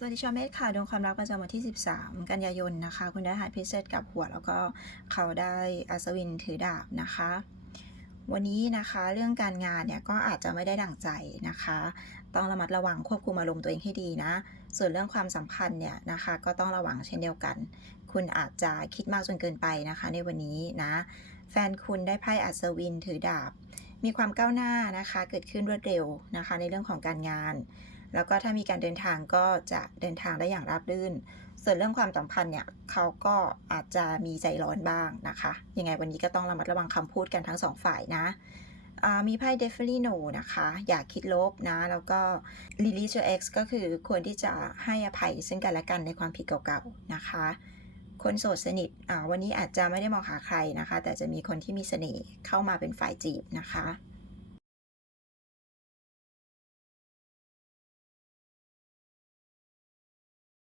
สวัสดีชาวเมษค่ะดวงความรักประจำวันที่ 13 กันยายนนะคะ คุณได้หายพิเศษกับหัว แล้วก็เขาได้อัศวินถือดาบนะคะ วันนี้นะคะเรื่องการงานเนี่ยก็อาจจะไม่ได้ดั่งใจนะคะ ต้องระมัดระวังควบคุมอารมณ์ตัวเองให้ดีนะ ส่วนเรื่องความสัมพันธ์เนี่ยนะคะ ก็ต้องระวังเช่นเดียวกัน คุณอาจจะคิดมากจนเกินไปนะคะ ในวันนี้นะ แฟนคุณได้ไพ่อัศวินถือดาบ มีความก้าวหน้านะคะ เกิดขึ้นรวดเร็วนะคะ ในเรื่องของการงาน แล้วก็ถ้ามีการเดินทางก็จะเดินทางได้อย่างราบรื่น ส่วนเรื่องความสัมพันธ์เนี่ยเขาก็อาจจะมีใจร้อนบ้างนะคะ ยังไงวันนี้ก็ต้องระมัดระวังคำพูดกันทั้งสองฝ่ายนะอ่ามีไพ่ d e f i n i t y No นะคะ อย่าคิดลบนะ แล้วก็ release your ex ก็คือควรที่จะให้อภัยซึ่งกันและกันในความผิดเก่าๆนะคะ คนโสดสนิทอ่าวันนี้อาจจะไม่ได้มองหาใครนะคะ แต่จะมีคนที่มีเสน่ห์เข้ามาเป็นฝ่ายจีบนะคะ